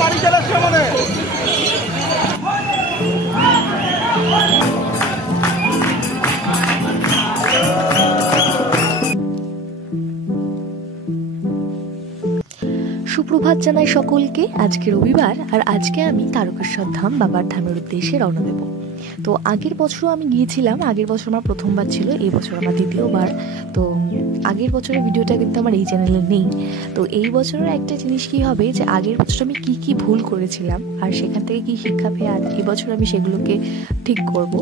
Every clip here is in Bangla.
বাড়ি চলে আসছে আমাদের। সুপ্রভাত জানাই সকলকে। আজকে রবিবার, আর আজকে আমি তারকেশ্বর ধাম বাবার ধামের উদ্দেশ্যে রওনা দেব। তো আগের বছরও আমি গিয়েছিলাম, আগের বছর আমার প্রথমবার ছিল, এই বছর আমার দ্বিতীয়বার। তো আগের বছরের ভিডিওটা কিন্তু আমার এই চ্যানেলে নেই। তো এই বছরের একটা জিনিস কি হবে, যে আগের বছর আমি কি ভুল করেছিলাম আর সেখান থেকে কি শিক্ষা পেয়ে আজ এই বছর আমি সেগুলোকে ঠিক করব।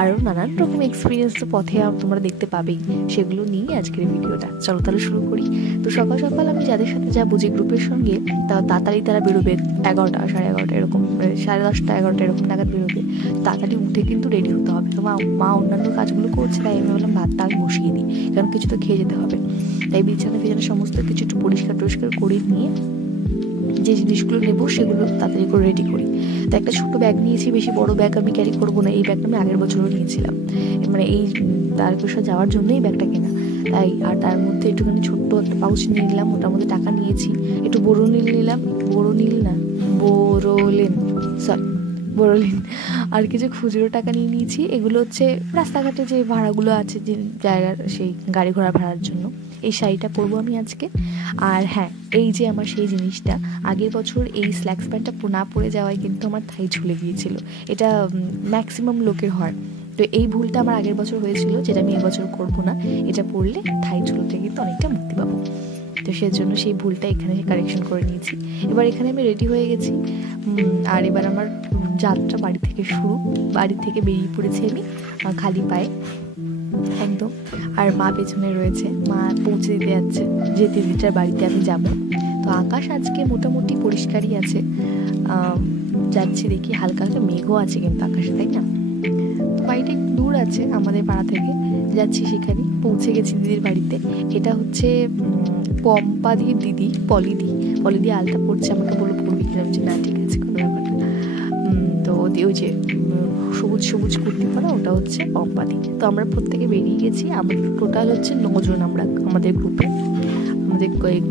আরও নানান রকম এক্সপিরিয়েন্স তো পথে তোমরা দেখতে পাবেই, সেগুলো নিয়ে আজকের ভিডিওটা। চলো তাহলে শুরু করি। তো সকাল সকাল আমি যাদের সাথে যাবো, যে গ্রুপের সঙ্গে, তাড়াতাড়ি তারা বেরোবে, 11টা, 11:30 এরকম, 10:30, 11টা এরকম নাগাদ বেরোবে। তাড়াতাড়ি উঠে কিন্তু রেডি হতে হবে। তো মা অন্যান্য কাজগুলো করছে, তাই আমি বললাম ভাতটা আমি বসিয়ে দিই, কারণ কিছু তো খেয়ে যেতে হবে। তাই বিছানা সমস্ত কিছু একটু পরিষ্কার করে নিয়ে যে জিনিসগুলো নেবো সেগুলো তাড়াতাড়ি করে রেডি করি। তো একটা ছোটো ব্যাগ নিয়েছি, বেশি বড় ব্যাগ আমি ক্যারি করবো না। এই ব্যাগটা আমি আগের বছরও নিয়েছিলাম, মানে এই তারকেশ্বর যাওয়ার জন্য এই ব্যাগটা কেনা। তাই আর তার মধ্যে একটুখানি ছোট্ট একটা পাউচ নিয়ে নিলাম, ওটার মধ্যে টাকা নিয়েছি, একটু বোরোলিন নিলাম, বোরোলিন আর কিছু খুচরো টাকা নিয়ে নিয়েছি। এগুলো হচ্ছে রাস্তাঘাটে যে ভাড়াগুলো আছে, যে জায়গার সেই গাড়ি ঘোড়া ভাড়ার জন্য। এই শাড়িটা পরবো আমি আজকে। আর হ্যাঁ, এই যে আমার সেই জিনিসটা, আগের বছর এই স্ল্যাক্স প্যান্টটা না পরে যাওয়ায় কিন্তু আমার থাই ঝুলে গিয়েছিল। এটা ম্যাক্সিমাম লোকের হয়। তো এই ভুলটা আমার আগের বছর হয়েছিল, যেটা আমি এবছর করবো না। এটা পরলে থাই ঝুলতে কিন্তু অনেকটা মুক্তি পাবো। তো সেজন্য সেই ভুলটা এখানে কারেকশন করে নিয়েছি। এবার এখানে আমি রেডি হয়ে গেছি, আর এবার আমার যাত্রা বাড়ি থেকে শুরু। বাড়ি থেকে বেরিয়ে পড়েছি আমি খালি পায়ে একদম। আর মা পেছনে রয়েছে, মা পৌঁছে দিতে যাচ্ছে যে দিদিটার বাড়িতে আমি যাব। তো আকাশ আজকে মোটামুটি পরিষ্কারই আছে, যাচ্ছি দেখি হালকা হালকা মেঘও আছে কিন্তু আকাশে, তাই না? তো বাড়িটা একটু দূর আছে আমাদের পাড়া থেকে, যাচ্ছি সেখানে। পৌঁছে গেছি দিদির বাড়িতে। এটা হচ্ছে পম্পাদির দিদি, পলিদি আলতা পড়ছে, আমাকে বলে পড়বি কিনা, যে না ঠিক আছে কোনো ব্যাপার না। তো ওই যে সবুজ কুর্তি পরা, ওটা হচ্ছে পম্পাদি। তো আমরা প্রত্যেকে বেরিয়ে গেছি। আমাদের টোটাল হচ্ছে 9 জন আমরা আমাদের গ্রুপে। আমাদের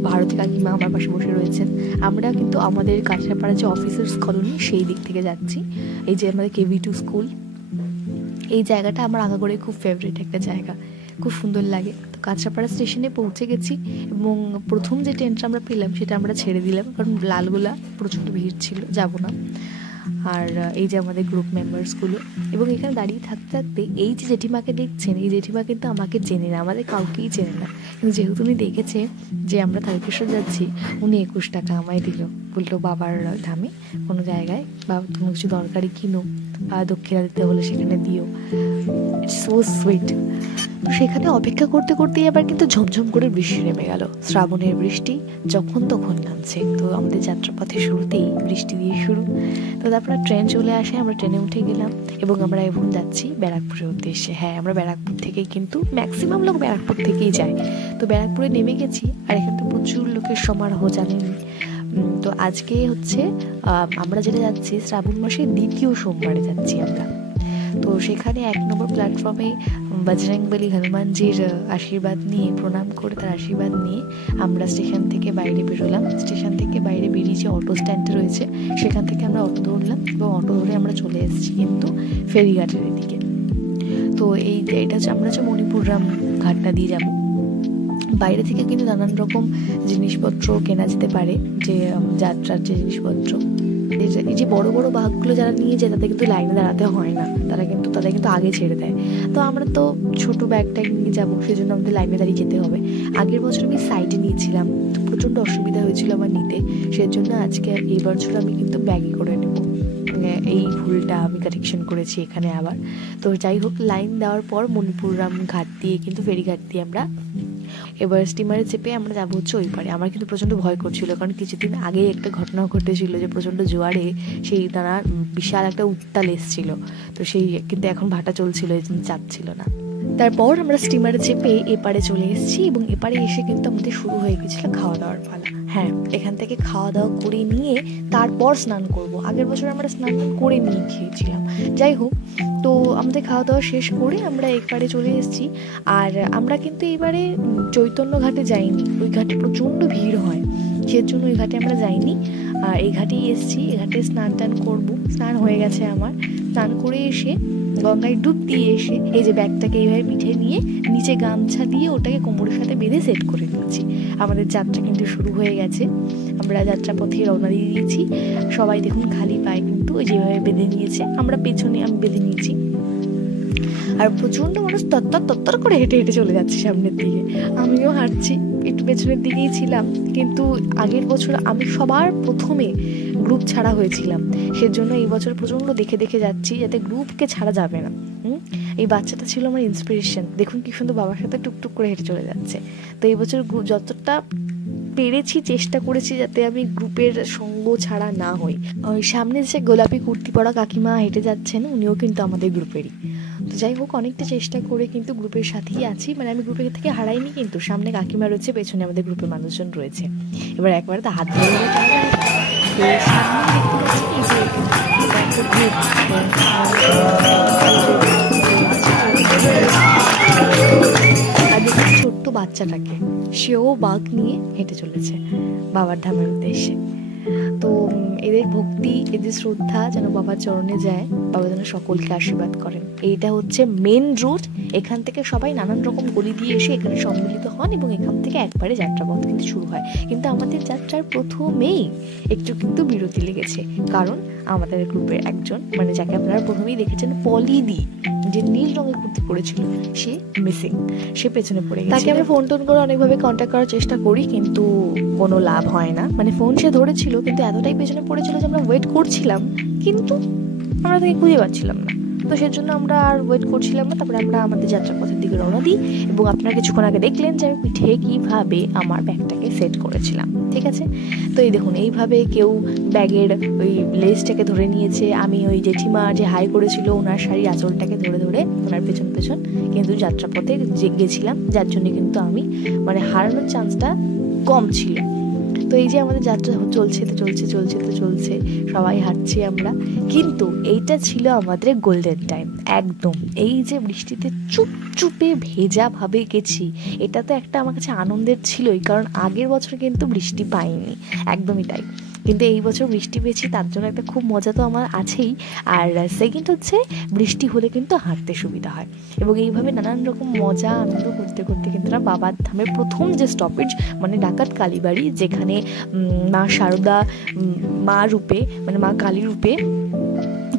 ভারতী কাকিমা আমার পাশে বসে রয়েছেন। আমরা কিন্তু আমাদের কাছাপাড়া যে অফিসার্স কলোনি, সেই দিক থেকে যাচ্ছি। এই যে আমাদের KV2 স্কুল, এই জায়গাটা আমার আগে করে খুব ফেভারিট একটা জায়গা, খুব সুন্দর লাগে। তো কাঁচরাপাড়া স্টেশনে পৌঁছে গেছি, এবং প্রথম যে ট্রেনটা আমরা পেলাম সেটা আমরা ছেড়ে দিলাম, কারণ লালগোলা প্রচণ্ড ভিড় ছিল, যাব না। আর এই যে আমাদের গ্রুপ মেম্বার্সগুলো, এবং এখানে দাঁড়িয়ে থাকতে থাকতে এই যে জেঠিমাকে দেখছেন, এই জেঠিমা কিন্তু আমাকে চেনে না, আমাদের কাউকেই চেনে না। কিন্তু যেহেতু উনি দেখেছে যে আমরা তারকেশ্বর যাচ্ছি, উনি 21 টাকা আমায় দিল, বললো বাবার ধামে কোনো জায়গায় বা কোনো কিছু দরকারি কিনো, বা দক্ষিণা দিতে হলে সেখানে দিও। It's so sweet. তো সেখানে অপেক্ষা করতে করতেই আবার কিন্তু ঝমঝম করে বৃষ্টি নেমে গেল। শ্রাবণের বৃষ্টি যখন তখন নামছে। তো আমাদের যাত্রাপথে শুরুতেই বৃষ্টি দিয়ে শুরু। তো তারপরে ট্রেন চলে আসে, আমরা ট্রেনে উঠে গেলাম, এবং আমরা এখন যাচ্ছি ব্যারাকপুরের উদ্দেশ্যে। হ্যাঁ, আমরা ব্যারাকপুর থেকেই, কিন্তু ম্যাক্সিমাম লোক ব্যারাকপুর থেকেই যায়। তো ব্যারাকপুরে নেমে গেছি, আর এখানে তো প্রচুর লোকের সমারোহ, জানেন। তো আজকে হচ্ছে আমরা যেটা যাচ্ছি, শ্রাবণ মাসের 2য় সোমবারে যাচ্ছি আমরা। তো সেখানে 1 নম্বর প্ল্যাটফর্মে বজরংবলী হনুমানজির আশীর্বাদ নিয়ে, প্রণাম করে তার আশীর্বাদ নিয়ে আমরা স্টেশন থেকে বাইরে বেরোলাম। স্টেশন থেকে বাইরে বেরিয়ে যে অটো স্ট্যান্ডটা রয়েছে, সেখান থেকে আমরা অটো ধরলাম, এবং অটো ধরে আমরা চলে এসেছি কিন্তু ফেরিঘাটের দিকে। তো এটা হচ্ছে, আমরা হচ্ছে মণিপুররাম ঘাটটা দিয়ে যাব। বাইরে থেকে কিন্তু নানান রকম জিনিসপত্র কেনা যেতে পারে, যে যাত্রার যে জিনিসপত্র। এই যে বড় বড় বাহকগুলো যারা নিয়ে যায়, তাদের কিন্তু লাইনে দাঁড়াতে হয় না, তাদের কিন্তু আগে ছেড়ে দেয়। তো আমরা তো ছোটো ব্যাগটা নিয়ে যাবো, সেই জন্য আমাদের লাইনে দাঁড়িয়ে যেতে হবে। আগের বছর আমি সাইডে নিয়েছিলাম, তো প্রচণ্ড অসুবিধা হয়েছিল আমার নিতে, সেজন্য আজকে এই বছর আমি কিন্তু ব্যাগে করে নেব। এই ভুলটা আমি কারেকশন করেছি এখানে আবার। তো যাই হোক, লাইন দেওয়ার পর মণিপুররাম ঘাট দিয়ে, কিন্তু ফেরিঘাট দিয়ে আমরা এবার স্টিমারে চেপে আমরা যাবো হচ্ছে ওই পারে। আমার কিন্তু প্রচণ্ড ভয় করছিল, কারণ কিছুদিন আগেই একটা ঘটনা ঘটেছিল, যে প্রচণ্ড জোয়ারে সেই তারা বিশাল একটা উত্তাল এসেছিল। তো সেই কিন্তু এখন ভাটা চলছিল, এই জন্য চাপছিল না। তারপর আমরা স্টিমারে চেপে এপারে চলে এসেছি, এবং এপারে এসে কিন্তু আমাদের শুরু হয়ে গেছিলো খাওয়া দাওয়ার পালা। হ্যাঁ, এখান থেকে খাওয়া দাওয়া করে নিয়ে তারপর স্নান করব। আগের বছর আমরা স্নান করে নিয়ে খেয়েছিলাম। যাই হোক, তো আমাদের খাওয়া দাওয়া শেষ করে আমরা এপারে চলে এসেছি। আর আমরা কিন্তু এবারে চৈতন্য ঘাটে যাইনি, ওই ঘাটে প্রচণ্ড ভিড় হয়। সেজন্য ওই ঘাটে আমরা যাইনি, আর এই ঘাটেই এসেছি। এই ঘাটে স্নান টান করবো, স্নান হয়ে গেছে আমার। স্নান করে এসে গঙ্গায় ডুব দিয়ে এসে এই যে ব্যাগটাকে এইভাবে পিঠে নিয়ে নিচে গামছা দিয়ে ওটাকে কোমরের সাথে বেঁধে সেট করে নিয়েছি। আমাদের যাত্রা কিন্তু শুরু হয়ে গেছে, আমরা যাত্রা পথে রওনা দিয়ে দিয়েছি। সবাই দেখুন খালি পায়ে কিন্তু ওই যেভাবে বেঁধে নিয়েছে, আমরা পেছনে আমি বেঁধে নিয়েছি। আর প্রচণ্ড মানুষ তত্তর করে হেঁটে হেঁটে চলে যাচ্ছে সামনের দিকে, আমিও হাঁটছি, একটু পেছনের দিকেই ছিলাম। কিন্তু আগের বছর আমি সবার প্রথমে গ্রুপ ছাড়া হয়েছিলাম, সেজন্য এই বছর প্রচণ্ড দেখে দেখে যাচ্ছি যাতে গ্রুপকে ছাড়া যাবে না। এই বাচ্চাটা ছিল আমার ইন্সপিরেশন, দেখুন কি সুন্দর বাবার সাথে টুকটুক করে হেঁটে চলে যাচ্ছে। তো এই বছর যতটা পেরেছি চেষ্টা করেছি যাতে আমি গ্রুপের সঙ্গ ছাড়া না হই। ওই সামনে যে গোলাপি কুর্তি পরা কাকিমা হেঁটে যাচ্ছেন, উনিও কিন্তু আমাদের গ্রুপেরই। তো যাই হোক, অনেকটা চেষ্টা করে কিন্তু গ্রুপের সাথেই আছি, মানে আমি গ্রুপের থেকে হারাইনি, কিন্তু সামনে কাকিমা রয়েছে, পেছনে আমাদের গ্রুপের মানুষজন রয়েছে। এবার একবারে তো হাত ধরে ছোট্ট বাচ্চাটাকে, সেও বাঘ নিয়ে হেঁটে চলেছে বাবার ধামের উদ্দেশ্যে। তো এদের ভক্তি, এদের শ্রদ্ধা যেন বাবার চরণে যায়, বাবা যেন সকলকে আশীর্বাদ করেন। এইটা হচ্ছে মেন রুট। এখান থেকে সবাই নানান রকম গলি দিয়ে এসে এখানে সম্মিলিত হন এবং এখান থেকে একবারে যাত্রাপথ কিন্তু শুরু হয়। কিন্তু আমাদের যাত্রার প্রথমেই একটু কিন্তু বিরতি লেগেছে, কারণ আমাদের গ্রুপের একজন, মানে যাকে আপনারা প্রথমেই দেখেছেন পলিদি, যে নীল রঙের কুর্তি পরেছিল, সে মিসিং, সে পেছনে পড়ে গেছে। তাকে আমরা ফোন টোন করে অনেকভাবে কন্ট্যাক্ট করার চেষ্টা করি, কিন্তু কোনো লাভ হয় না। মানে ফোন সে ধরেছিল, কিন্তু এতটাই পেছনে পড়েছিল যে আমরা ওয়েট করছিলাম, কিন্তু আমরা তাকে খুঁজে পাচ্ছিলাম না। তো সেজন্য আমরা আর ওয়েট করছিলাম না। তারপরে আমরা আমাদের যাত্রাপথের দিকে রওনা দিই, এবং আপনারা কিছুক্ষণ আগে দেখলেন যে আমি পিঠে কীভাবে আমার ব্যাগটাকে সেট করেছিলাম, ঠিক আছে? তো এই দেখুন, এইভাবে কেউ ব্যাগের ওই লেসটাকে ধরে নিয়েছে, আমি ওই জেঠিমা যে হাই করেছিল ওনার শাড়ির আঁচলটাকে ধরে ধরে ওনার পেছন পেছন কিন্তু যাত্রাপথে গেছিলাম, যার জন্য কিন্তু আমি মানে হারানোর চান্সটা কম ছিল। তো এই যে আমাদের যাত্রা চলছে, সবাই হাঁটছি আমরা, কিন্তু এইটা ছিল আমাদের গোল্ডেন টাইম একদম। এই যে বৃষ্টিতে চুপচুপে ভেজা ভাবে গেছি, এটা তো একটা আমার কাছে আনন্দের ছিলই, কারণ আগের বছর কিন্তু বৃষ্টি পাইনি, একদমই তাই। কিন্তু এই বছর বৃষ্টি পেয়েছি, তার জন্য একটা খুব মজা তো আমার আছেই। আর সেকেন্ড হচ্ছে, বৃষ্টি হলে কিন্তু হাঁটতে সুবিধা হয়। এবং এইভাবে নানান রকম মজা আনন্দ করতে করতে কিন্তু বাবার ধামের প্রথম যে স্টপেজ, মানে ডাকাত কালীবাড়ি, যেখানে মা শারদা মা রূপে, মানে মা কালী রূপে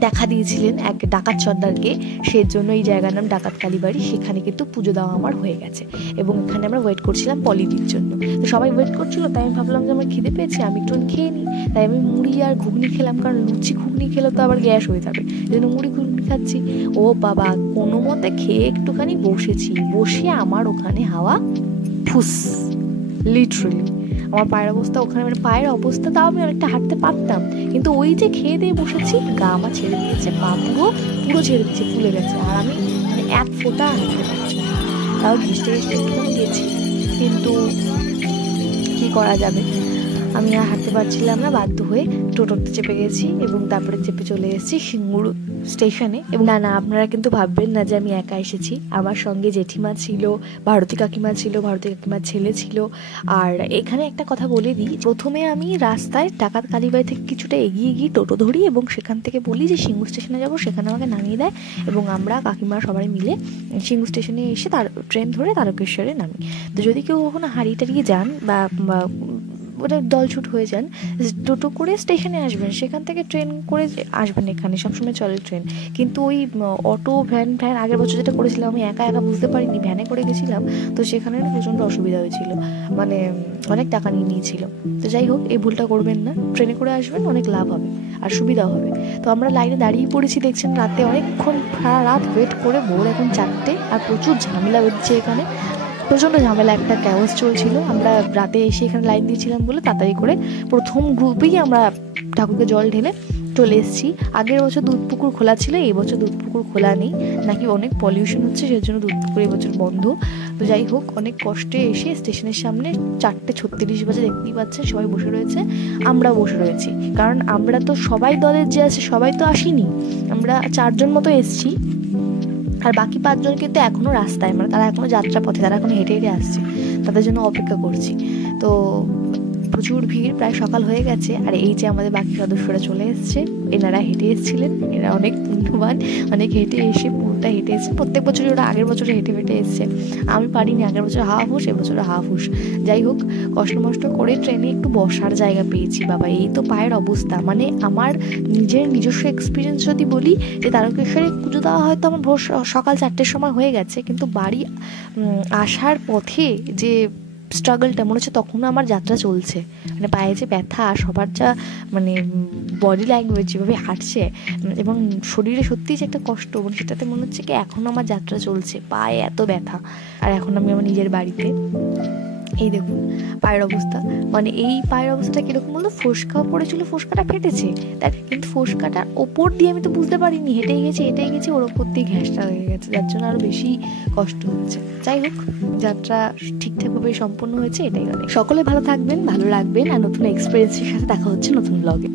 দেখা দিয়েছিলেন এক ডাকাত সর্দারকে, সেজন্য এই জায়গার নাম ডাকাত কালীবাড়ি। সেখানে কিন্তু পুজো দেওয়া আমার হয়ে গেছে, এবং এখানে আমরা ওয়েট করছিলাম পলিদির জন্য। তো সবাই ওয়েট করছিল, তাই আমি ভাবলাম যে আমার খিদে পেয়েছে, আমি একটু খেয়ে নিই। তাই আমি মুড়ি আর ঘুগনি খেলাম, কারণ লুচি ঘুগনি খেলে তো আবার গ্যাস হয়ে যাবে, সেই জন্য মুড়ি ঘুগনি খাচ্ছি। ও বাবা, কোনো মতে খেয়ে একটুখানি বসেছি, বসে আমার ওখানে হাওয়া ফুস, লিটারেলি আমার পায়ের অবস্থা ওখানে, মানে পায়ের অবস্থা, তাও আমি অনেকটা হাঁটতে পারতাম, কিন্তু ওই যে খেয়ে দিয়ে বসেছি, গা আমার ছেড়ে দিয়েছে, পা পুরো ছেড়ে দিচ্ছে, ফুলে গেছে, আর আমি মানে এক ফোঁটা হাঁটতে পারছি না। তাও ঘেসতে ঘেসতে একটুখানি গেছি, কিন্তু কী করা যাবে, আমি আর হাঁটতে পারছিলাম না, বাধ্য হয়ে টোটোতে চেপে গেছি, এবং তারপরে চেপে চলে এসেছি সিঙ্গুর স্টেশনে। এবং না, আপনারা কিন্তু ভাববেন না যে আমি একা এসেছি, আমার সঙ্গে জেঠিমা ছিল, ভারতী কাকিমা ছিল, ভারতী কাকিমার ছেলে ছিল। আর এখানে একটা কথা বলে দিই, প্রথমে আমি রাস্তায় ডাকাত কালীবাড়ি থেকে কিছুটা এগিয়ে গিয়ে টোটো ধরি, এবং সেখান থেকে বলি যে সিঙ্গু স্টেশনে যাবো, সেখানে আমাকে নামিয়ে দেয়, এবং আমরা কাকিমা সবাই মিলে সিঙ্গু স্টেশনে এসে তার ট্রেন ধরে তারকেশ্বরে নামি। তো যদি কেউ কখনো হারিয়ে টারিয়ে যান বা ওটা দলছুট হয়ে যান, টোটো করে স্টেশনে আসবেন, সেখান থেকে ট্রেন করে আসবেন, এখানে সবসময় চলে ট্রেন। কিন্তু ওই অটো ভ্যান আগের বছর যেটা করেছিলাম, আমি একা বুঝতে পারিনি, ভ্যানে করে গেছিলাম, তো সেখানে প্রচণ্ড অসুবিধা হয়েছিল, মানে অনেক টাকা নিয়ে নিয়েছিল। তো যাই হোক, এই ভুলটা করবেন না, ট্রেনে করে আসবেন, অনেক লাভ হবে আর সুবিধাও হবে। তো আমরা লাইনে দাঁড়িয়ে পড়েছি, দেখছেন রাতে অনেকক্ষণ, সারা রাত ওয়েট করে, ভোর এখন 4টে, আর প্রচুর ঝামেলা হচ্ছে এখানে, প্রচণ্ড ঝামেলা, একটা ক্যাওস চলছিল। আমরা রাতে এসে এখানে লাইন দিয়েছিলাম বলে তাড়াতাড়ি করে প্রথম গ্রুপেই আমরা ঠাকুরকে জল ঢেলে চলে এসেছি। আগের বছর দুধপুকুর খোলা ছিল, এই বছর দুধপুকুর খোলা নেই, নাকি অনেক পলিউশন হচ্ছে, সেই জন্য দুধপুকুর এই বছর বন্ধ। তো যাই হোক, অনেক কষ্টে এসে স্টেশনের সামনে 4:36 বাজে, দেখতেই পাচ্ছেন সবাই বসে রয়েছে, আমরা বসে রয়েছি, কারণ আমরা তো সবাই দলের যে আছে সবাই তো আসিনি, আমরা 4 জন মতো এসেছি, আর বাকি 5 জন কিন্তু এখনও রাস্তায়, মানে তারা এখনও যাত্রাপথে, তারা এখনও হেঁটে হেঁটে আসছে, তাদের জন্য অপেক্ষা করছি। তো প্রচুর ভিড়, প্রায় সকাল হয়ে গেছে। আর এই যে আমাদের বাকি সদস্যরা চলে এসছে, এনারা হেঁটে এসেছিলেন, এরা অনেক পুণ্যবান, অনেক হেঁটে এসে পুরোটা হেঁটে এসছে। প্রত্যেক বছরই ওরা আগের বছরে হেঁটে হেঁটে এসছে, আমি পারিনি, আগের বছর হাফ হুস, এবছরে হাফ হুস। যাই হোক, কষ্ট মষ্ট করে ট্রেনে একটু বসার জায়গা পেয়েছি। বাবা, এই তো পায়ের অবস্থা, মানে আমার নিজস্ব এক্সপিরিয়েন্স যদি বলি, যে তারকেশ্বরে পুজো দেওয়া হয়তো আমার ভোর সকাল 4টের সময় হয়ে গেছে, কিন্তু বাড়ি আসার পথে যে স্ট্রাগলটা, মনে হচ্ছে তখনও আমার যাত্রা চলছে। মানে পায়ে যে ব্যথা, সবার যা মানে বডি ল্যাঙ্গুয়েজ যেভাবে হাঁটছে এবং শরীরে সত্যিই যে একটা কষ্ট, মানে সেটাতে মনে হচ্ছে কি এখনও আমার যাত্রা চলছে, পায়ে এত ব্যথা। আর এখন আমি আমার নিজের বাড়িতে, এই দেখুন পায়ের অবস্থা, মানে এই পায়ের অবস্থাটা কীরকম বলতো, ফোসকা পড়েছিল, ফোসকাটা ফেটেছে, তাই কিন্তু ফোসকাটার ওপর দিয়ে আমি তো বুঝতে পারিনি, হেঁটেই গেছি ওর ওপর দিয়ে ঘ্যাসটা হয়ে গেছে, যার জন্য আরও বেশি কষ্ট হচ্ছে। যাই হোক, যাত্রা ঠিকঠাকভাবে সম্পন্ন হয়েছে, এটাই অনেক। সকলে ভালো থাকবেন, ভালো রাখবেন, আর নতুন এক্সপিরিয়েন্সের সাথে দেখা হচ্ছে নতুন ব্লগে।